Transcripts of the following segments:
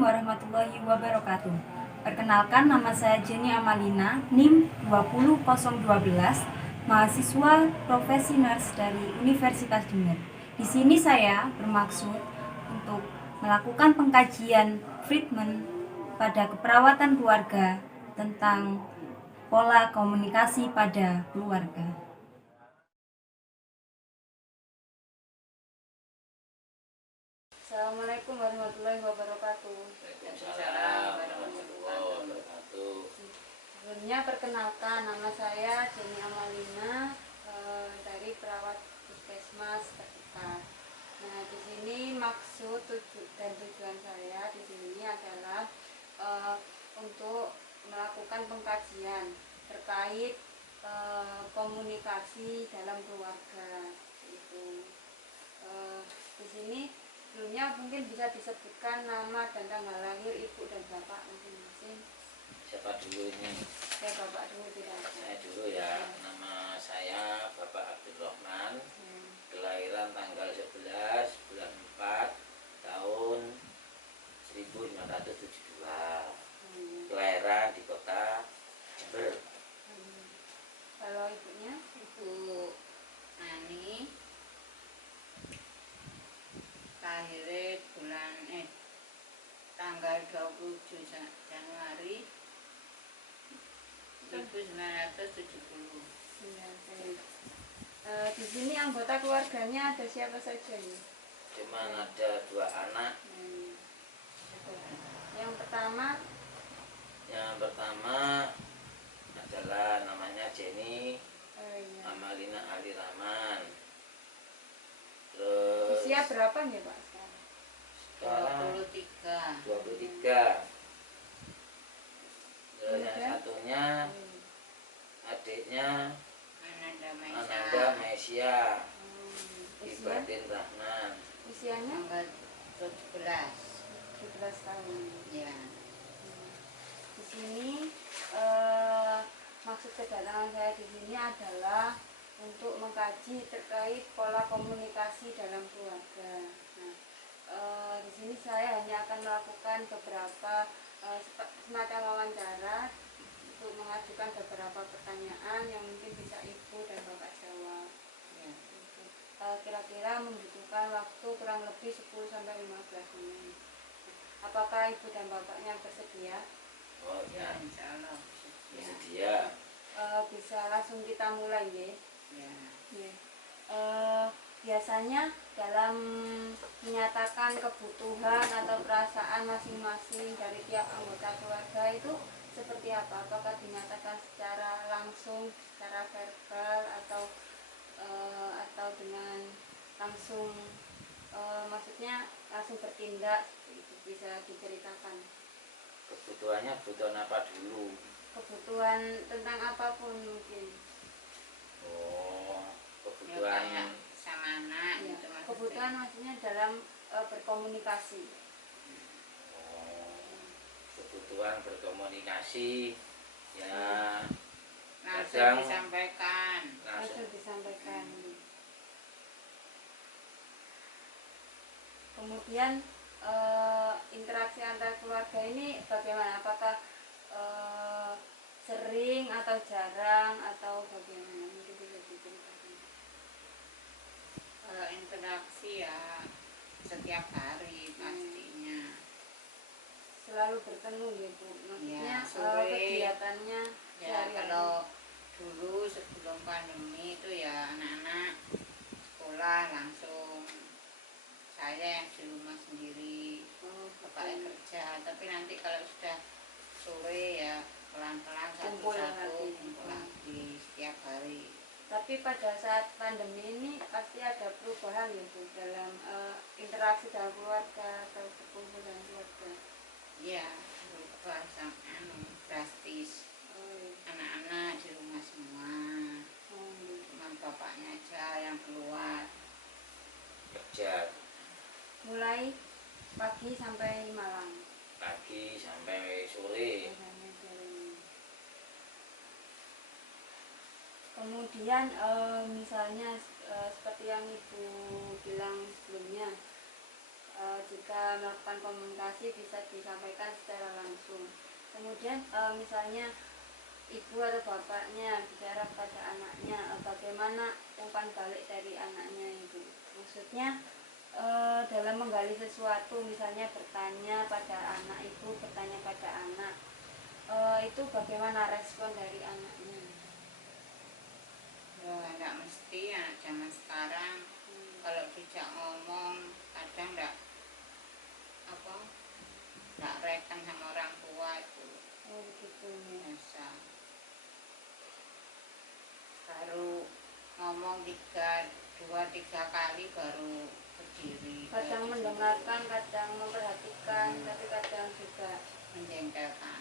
Assalamualaikum warahmatullahi wabarakatuh. Perkenalkan, nama saya Jenny Amalina, NIM 20012, mahasiswa profesi nurse dari Universitas Dimet. Di sini saya bermaksud untuk melakukan pengkajian treatment pada keperawatan keluarga tentang pola komunikasi pada keluarga. Assalamualaikum warahmatullahi wabarakatuh. Waalaikumsalam warahmatullahi wabarakatuh. Sebelumnya perkenalkan, nama saya Jenny Amalina dari perawat puskesmas terdekat. Nah, di sini maksud dan tujuan saya di sini adalah untuk melakukan pengkajian terkait komunikasi dalam keluarga. Di sini sebelumnya mungkin bisa disebutkan nama dan tanggal lahir ibu dan bapak masing-masing. Siapa dulu ini? Ya, bapak dulu tidak. Saya dulu ya. Nama saya Bapak Abdul Rahman. Kelahiran tanggal 11 bulan 4 tahun 1572. Kelahiran di kota Jember. Kalau ibunya? Ibu Ani, lahirnya tanggal 27 Januari 1970. Di sini anggota keluarganya ada siapa saja nih? Cuman ada 2 anak. Yang pertama adalah namanya Jenny Amalina Ali Rahman. Terus usia berapa nih Pak sekarang? 23. Terus yang satunya adiknya Ananda Mesia Ibatin Rahman. Usianya? 17 tahun. Ya. Di sini maksud kedatangan saya di sini adalah untuk mengkaji terkait pola komunikasi dalam keluarga. Nah, di sini saya hanya akan melakukan beberapa semacam wawancara untuk mengajukan beberapa pertanyaan yang mungkin bisa ibu dan bapak jawab. Ya. Kira-kira membutuhkan waktu kurang lebih 10-15 menit. Apakah ibu dan bapaknya bersedia? Oh ya, Insya Allah bersedia. Bisa langsung kita mulai ya. Ya. Biasanya dalam menyatakan kebutuhan atau perasaan masing-masing dari tiap anggota keluarga itu seperti apa? Apakah dinyatakan secara langsung, secara verbal atau dengan langsung maksudnya langsung bertindak, itu bisa diceritakan. Kebutuhannya kebutuhan apa dulu? Kebutuhan tentang apapun mungkin. Oh, Ya, kebutuhan kayak sama anak Ya, gitu maksudnya. kebutuhan maksudnya dalam berkomunikasi. kebutuhan berkomunikasi ya Langsung kadang disampaikan. Langsung disampaikan. Kemudian interaksi antar keluarga ini bagaimana? Apakah sering atau jarang atau bagaimana? Mungkin bisa diceritakan. Kalau interaksi ya setiap hari pastinya. Selalu bertemu gitu. Maksudnya Ya, sore. kegiatannya Ya sehari-hari. kalau dulu sebelum pandemi itu ya anak-anak sekolah langsung, saya yang di rumah sendiri, bapaknya kerja. Tapi nanti kalau sudah sore ya pelan-pelan Kumpul satu-satu lagi. kumpul lagi setiap hari. Tapi pada saat pandemi ini pasti ada perubahan ya Bu dalam interaksi dalam keluarga atau berkumpul dalam keluarga. Ya berubah drastis. Anak-anak di rumah semua, cuma bapaknya aja yang keluar. kerja Mulai pagi sampai malam. pagi sampai sore. Kemudian misalnya seperti yang Ibu bilang sebelumnya, jika melakukan komunikasi bisa disampaikan secara langsung. Kemudian misalnya ibu atau bapaknya bicara pada anaknya, bagaimana umpan balik dari anaknya itu? Maksudnya dalam menggali sesuatu, misalnya bertanya pada anak, ibu bertanya pada anak, itu bagaimana respon dari anaknya? Ya enggak mesti anak zaman sekarang kalau dijak ngomong kadang enggak apa enggak reken sama orang tua itu. Oh begitu ya. Biasa baru ngomong dua tiga kali baru berdiri, Kadang mendengarkan, kadang memperhatikan, tapi kadang juga menjengkelkan.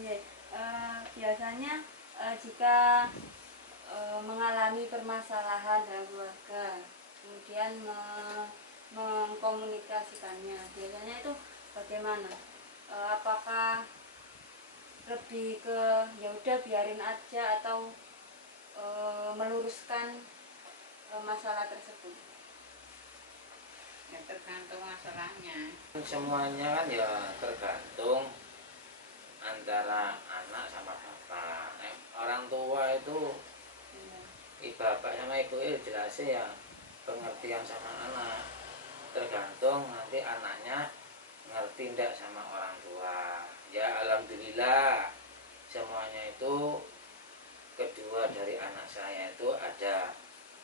Iya, biasanya jika mengalami permasalahan dalam keluarga, kemudian mengkomunikasikannya, biasanya itu bagaimana? Apakah lebih ke ya udah biarin aja, atau meluruskan masalah tersebut? Ya tergantung masalahnya. Semuanya kan ya tergantung antara anak sama bapak. Orang tua itu bapak sama ibu itu jelasnya ya pengertian sama anak, tergantung nanti anaknya ngerti ndak sama orang tua. Ya alhamdulillah semuanya itu, kedua dari anak saya itu ada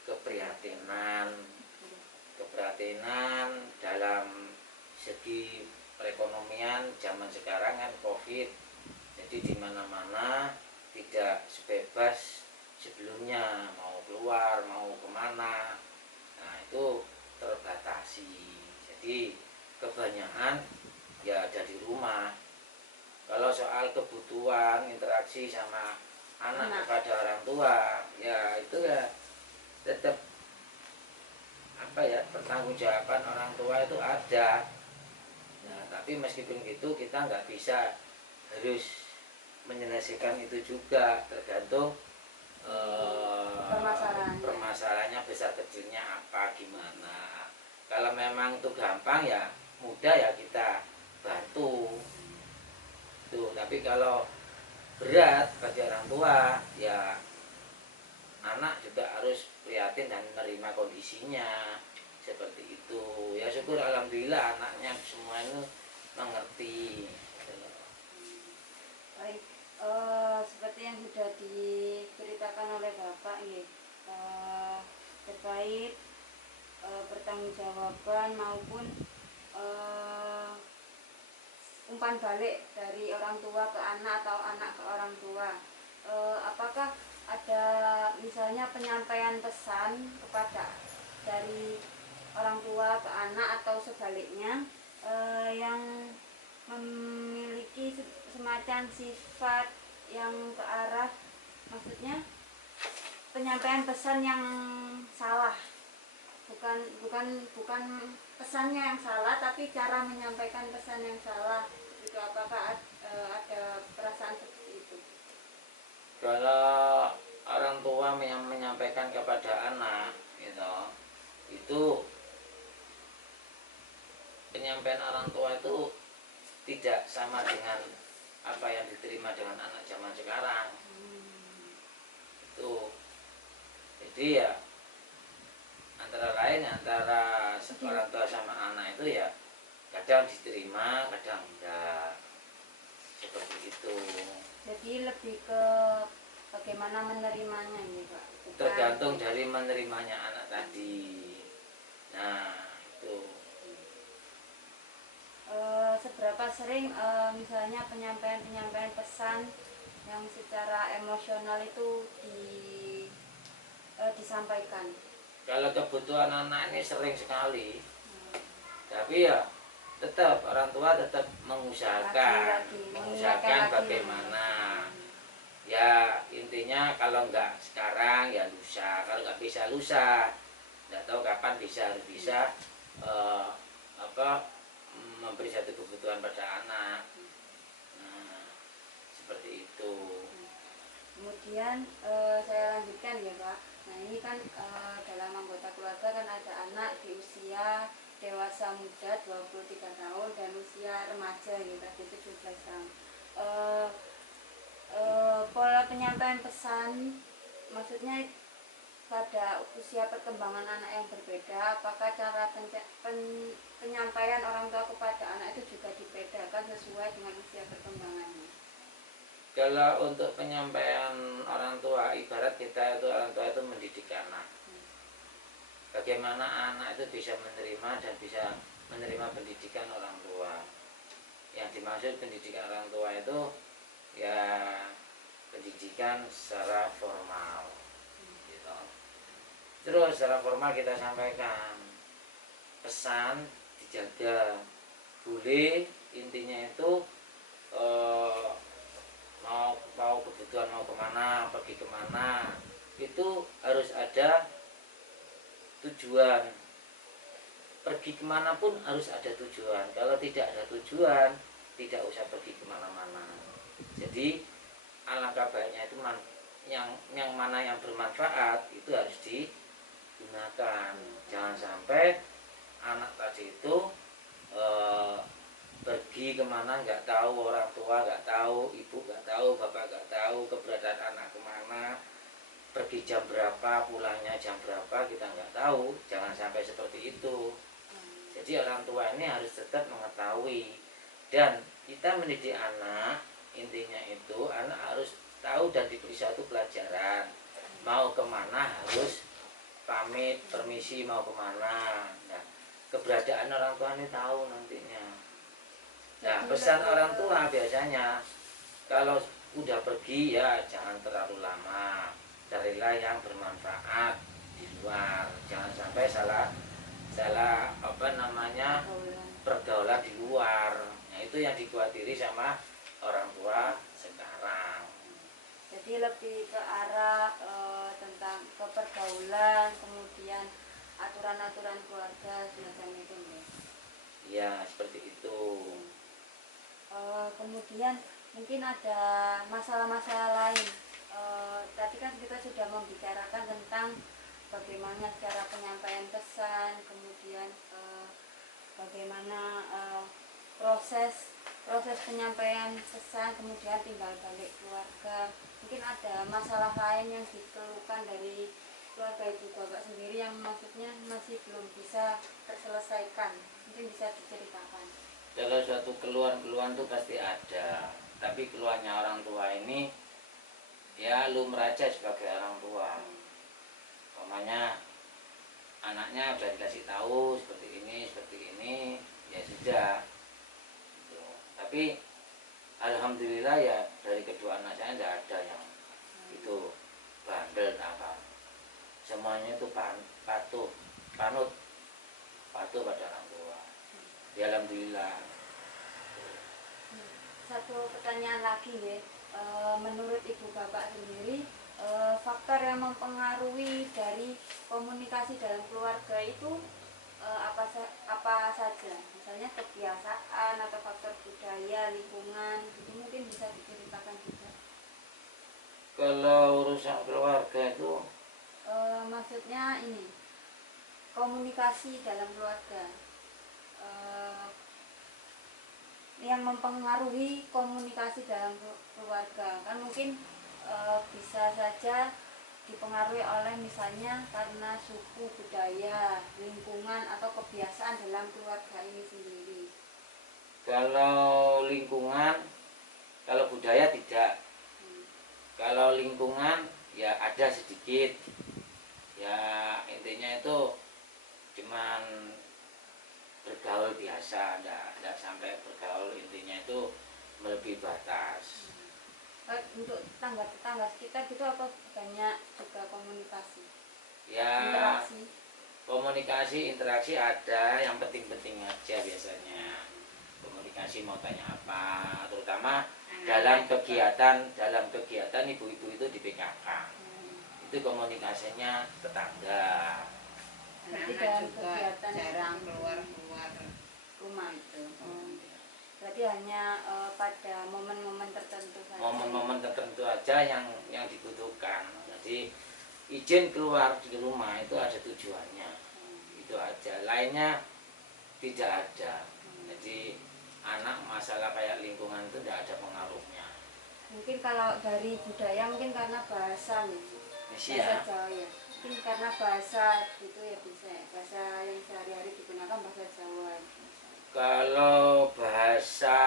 keprihatinan dalam segi perekonomian. Zaman sekarang kan COVID, jadi di mana-mana tidak sebebas sebelumnya, mau keluar mau kemana, nah itu terbatasi. Jadi kebanyakan ya ada di rumah. Kalau soal kebutuhan interaksi sama anak kepada orang tua, ya itu ya tetap apa ya, pertanggungjawaban orang tua itu ada. Nah, tapi meskipun gitu kita nggak bisa harus menyelesaikan itu juga, tergantung permasalahannya besar kecilnya apa gimana. Kalau memang itu gampang ya mudah ya kita bantu tuh, tapi kalau berat bagi orang tua ya anak juga harus prihatin dan menerima kondisinya seperti itu. Ya syukur alhamdulillah anaknya semua itu mengerti. Baik, seperti yang sudah diceritakan oleh Bapak ya, terkait pertanggungjawaban maupun umpan balik dari orang tua ke anak atau anak ke orang tua. Apakah ada misalnya penyampaian pesan kepada dari orang tua ke anak atau sebaliknya yang memiliki semacam sifat yang ke arah, maksudnya penyampaian pesan yang salah, bukan pesannya yang salah, tapi cara menyampaikan pesan yang salah itu? Apakah ada perasaan seperti itu? Kalau orang tua yang menyampaikan kepada anak gitu, itu penyampaian orang tua itu tidak sama dengan apa yang diterima dengan anak zaman sekarang. Itu jadi ya antara lain antara orang tua sama anak itu ya kadang diterima kadang enggak, seperti itu. Jadi lebih ke bagaimana menerimanya ya Pak? Tergantung dari menerimanya anak tadi. Nah itu seberapa sering misalnya penyampaian pesan yang secara emosional itu disampaikan? kalau kebutuhan anak ini sering sekali, tapi ya tetap orang tua tetap mengusahakan bagaimana. Ya intinya kalau nggak sekarang ya lusa, kalau nggak bisa lusa, nggak tahu kapan bisa, harus bisa memberi satu kebutuhan pada anak. Nah, seperti itu. Kemudian saya lanjutkan ya Pak. Nah ini kan dalam anggota keluarga kan ada anak di usia dewasa muda 23 tahun dan usia remaja gitu tadi 17 tahun. Eh, Pola penyampaian pesan maksudnya pada usia perkembangan anak yang berbeda, apakah cara penyampaian orang tua kepada anak itu juga dibedakan sesuai dengan usia perkembangannya? Kalau untuk penyampaian orang tua, ibarat kita itu orang tua itu mendidik anak. Bagaimana anak itu bisa menerima dan bisa menerima pendidikan orang tua. Yang dimaksud pendidikan orang tua itu ya pendidikan secara formal. Gitu. Terus secara formal kita sampaikan pesan dijaga, boleh intinya itu mau kebutuhan mau kemana, pergi kemana, itu harus ada tujuan. Pergi kemana pun harus ada tujuan. Kalau tidak ada tujuan, tidak usah pergi kemana-mana. Jadi alangkah baiknya itu yang mana yang bermanfaat itu harus digunakan. Jangan sampai anak tadi itu pergi kemana nggak tahu, orang tua nggak tahu, ibu nggak tahu, bapak nggak tahu keberadaan anak kemana, pergi jam berapa, pulangnya jam berapa kita nggak tahu. Jangan sampai seperti itu. Jadi orang tua ini harus tetap mengetahui, dan kita mendidik anak intinya itu anak harus tahu dan diberi satu pelajaran. Mau kemana harus pamit, permisi mau kemana. Nah, keberadaan orang tua ini tahu nantinya. Nah, pesan orang tua biasanya kalau udah pergi ya jangan terlalu lama, carilah yang bermanfaat di luar, jangan sampai salah pergaulan di luar. Nah, itu yang dikhawatiri sama orang tua sekarang. Jadi lebih ke arah tentang kepergaulan, kemudian aturan-aturan keluarga semacam itu, Mbak. Ya, seperti itu. Kemudian mungkin ada masalah-masalah lain. Tadi kan kita sudah membicarakan tentang bagaimana cara penyampaian pesan, kemudian bagaimana proses penyampaian pesan, kemudian tinggal balik keluarga. Mungkin ada masalah lain yang dikeluhkan dari keluarga ibu bapak sendiri yang maksudnya masih belum bisa terselesaikan. Mungkin bisa diceritakan. Kalau suatu keluhan itu pasti ada, tapi keluhannya orang tua ini ya lumrah aja sebagai orang tua. Umpamanya anaknya sudah dikasih tahu seperti ini, ya sudah. Gitu. Tapi alhamdulillah ya dari kedua anak saya tidak ada yang itu bandel apa. Semuanya itu patuh pada orang tua. Ya alhamdulillah. Satu pertanyaan lagi ya, menurut ibu bapak sendiri faktor yang mempengaruhi dari komunikasi dalam keluarga itu apa saja? Misalnya kebiasaan atau faktor budaya, lingkungan, itu mungkin bisa diceritakan juga. Kalau urusan keluarga itu maksudnya ini komunikasi dalam keluarga. Yang mempengaruhi komunikasi dalam keluarga kan mungkin bisa saja dipengaruhi oleh misalnya karena suku, budaya, lingkungan atau kebiasaan dalam keluarga ini sendiri. Kalau lingkungan, kalau budaya tidak. Kalau lingkungan ya ada sedikit. Ya intinya itu cuman bergaul biasa, tidak sampai bergaul, intinya itu melebihi batas. Untuk tetangga sekitar gitu apa banyak juga komunikasi? Ya komunikasi, interaksi ada, yang penting-penting aja biasanya. Komunikasi mau tanya apa, terutama dalam kegiatan ibu-ibu itu di PKK. Itu komunikasinya tetangga. Anak-anak juga jarang keluar rumah itu. Berarti hanya pada momen-momen tertentu saja. Momen-momen tertentu aja yang dibutuhkan. Jadi izin keluar di rumah itu ada tujuannya, itu aja. Lainnya tidak ada. Jadi anak masalah kayak lingkungan itu tidak ada pengaruhnya. Mungkin kalau dari budaya mungkin karena bahasa nih, bahasa Jawa ya. Mungkin karena bahasa itu ya bisa ya. Bahasa yang sehari-hari digunakan bahasa Jawa. Kalau bahasa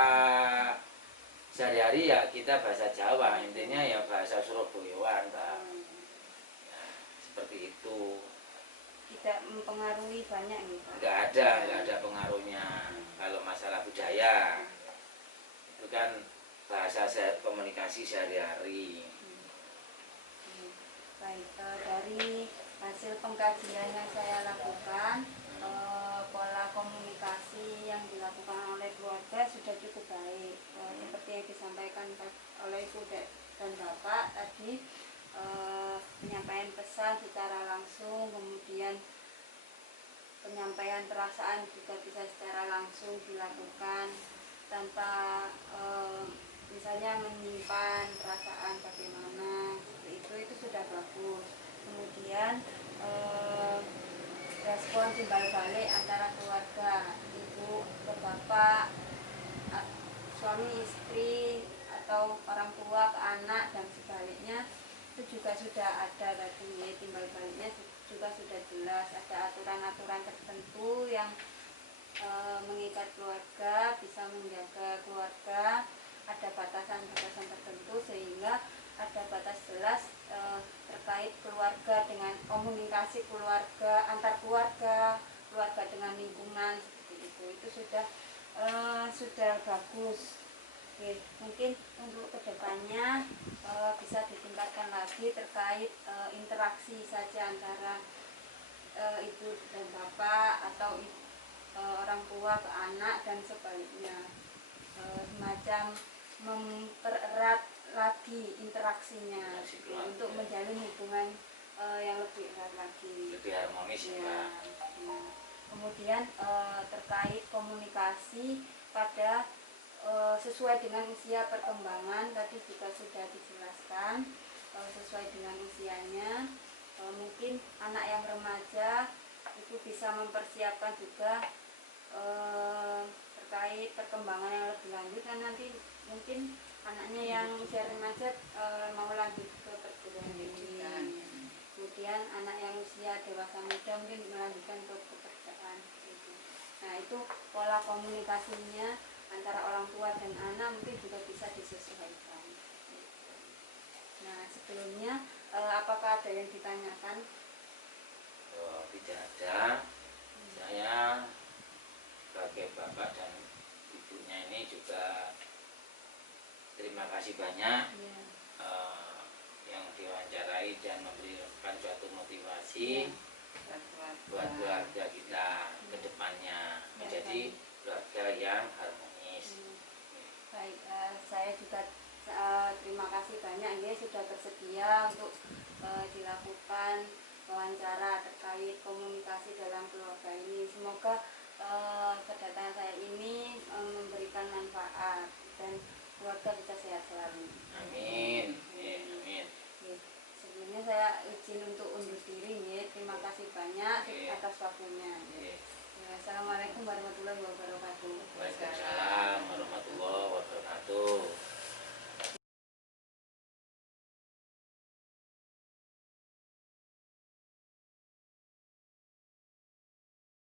sehari-hari ya kita bahasa Jawa, intinya ya bahasa Surabayaan, Mbak. Ya, seperti itu. Tidak mempengaruhi banyak nih, Pak. Nggak ada pengaruhnya. Kalau masalah budaya itu kan bahasa komunikasi sehari-hari. Baik, dari hasil pengkajian yang saya lakukan, pola komunikasi yang dilakukan oleh keluarga sudah cukup baik. Seperti yang disampaikan oleh Ibu dan Bapak tadi, penyampaian pesan secara langsung, kemudian penyampaian perasaan juga bisa secara langsung dilakukan tanpa misalnya menyimpan perasaan bagaimana, seperti itu sudah bagus. Kemudian respon timbal balik antara keluarga, ibu ke bapak, suami istri, atau orang tua ke anak dan sebaliknya, itu juga sudah ada tadi, timbal baliknya juga sudah jelas. Ada aturan-aturan tertentu yang mengikat keluarga, bisa menjaga keluarga, ada batasan-batasan tertentu sehingga ada batas jelas terkait keluarga dengan komunikasi keluarga, antar keluarga, keluarga dengan lingkungan, seperti itu sudah bagus. Oke, mungkin untuk kedepannya bisa ditingkatkan lagi terkait interaksi saja antara ibu dan bapak atau orang tua ke anak dan sebaliknya, semacam mempererat lagi interaksinya untuk menjalin hubungan yang lebih erat lagi, lebih harmonis ya. Kemudian terkait komunikasi pada sesuai dengan usia perkembangan tadi juga sudah dijelaskan, sesuai dengan usianya. Mungkin anak yang remaja itu bisa mempersiapkan juga terkait perkembangan yang lebih lanjut, kan nanti mungkin anaknya yang usia remaja mau lanjut ke perguruan tinggi, kemudian anak yang usia dewasa muda mungkin melanjutkan ke pekerjaan gitu. Nah, itu pola komunikasinya antara orang tua dan anak mungkin juga bisa disesuaikan. Nah, sebelumnya apakah ada yang ditanyakan? Oh, tidak ada. Saya sebagai bapak dan ibunya ini juga terima kasih banyak yang diwawancarai dan memberikan suatu motivasi buat keluarga kita ke depannya menjadi keluarga yang harmonis. Baik, saya juga terima kasih banyak ya sudah bersedia untuk dilakukan wawancara terkait komunikasi dalam keluarga ini. Semoga kedatangan saya ini